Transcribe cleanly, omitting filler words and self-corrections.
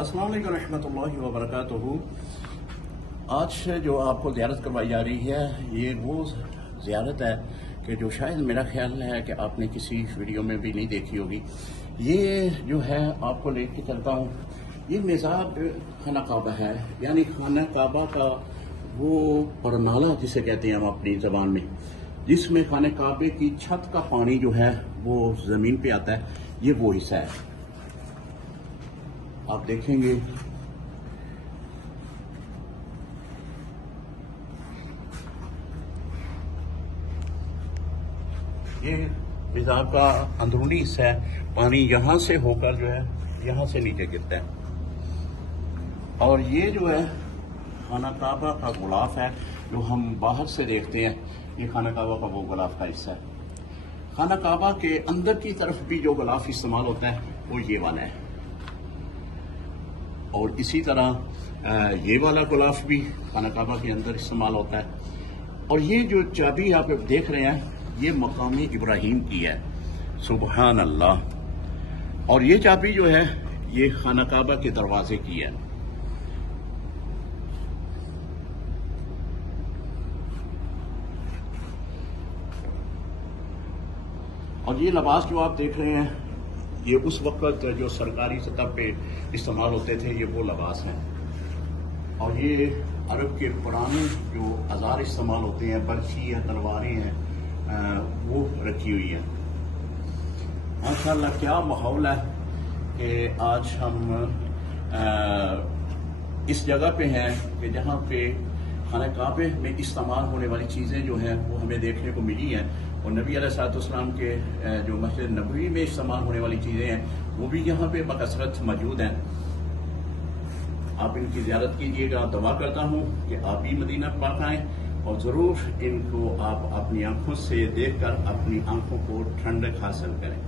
السلام علیکم ورحمۃ اللہ وبرکاتہ۔ آج جو آپ کو زیارت کروائی جا رہی ہے یہ وہ زیارت ہے کہ جو شاید میرا خیال ہے کہ آپ نے کسی ویڈیو میں بھی نہیں دیکھی ہوگی۔ یہ جو ہے آپ کو لے کے چلتا ہوں، یہ میزاب خانہ کعبہ ہے، یعنی خانہ کعبہ کا وہ پرنالہ جسے کہتے ہیں ہم اپنی زبان میں، جس میں خانہ کعبے کی چھت کا پانی جو ہے وہ زمین پہ آتا ہے، یہ وہ حصہ ہے۔ آپ دیکھیں گے یہ میزاب کا اندرونی حصہ ہے، پانی یہاں سے ہو کر جو ہے یہاں سے نیچے گرتا ہے، اور یہ جو ہے خانہ کعبہ کا غلاف ہے جو ہم باہر سے دیکھتے ہیں، یہ خانہ کعبہ کا وہ غلاف کا حصہ ہے۔ خانہ کعبہ کے اندر کی طرف بھی جو غلاف استعمال ہوتا ہے وہ یہ والا ہے، اور اسی طرح یہ والا غلاف بھی خانہ کعبہ کے اندر استعمال ہوتا ہے۔ اور یہ جو چابی آپ دیکھ رہے ہیں یہ مقام ابراہیم کی ہے، سبحان اللہ، اور یہ چابی جو ہے یہ خانہ کعبہ کے دروازے کی ہے۔ اور یہ لباس جو آپ دیکھ رہے ہیں یہ اس وقت جو سرکاری سطح پہ استعمال ہوتے تھے، یہ وہ لباس ہیں۔ اور یہ عرب کے پرانے جو اوزار استعمال ہوتے ہیں، برچھی یا تلواریں ہیں، وہ رکھی ہوئی ہیں۔ ماشاءاللہ کیا ماحول ہے کہ آج ہم اس جگہ پہ ہیں کہ جہاں پہ خانہ کعبے میں استعمال ہونے والی چیزیں جو ہیں وہ ہمیں دیکھنے کو ملی ہیں، اور نبی علیہ الصلوۃ والسلام کے جو مسجد نبوی میں استعمال ہونے والی چیزیں ہیں وہ بھی یہاں پہ بکثرت موجود ہیں۔ آپ ان کی زیارت کیجیے گا، دعا کرتا ہوں کہ آپ بھی مدینہ پاک آئیں اور ضرور ان کو آپ اپنی آنکھوں سے دیکھ کر اپنی آنکھوں کو ٹھنڈک حاصل کریں۔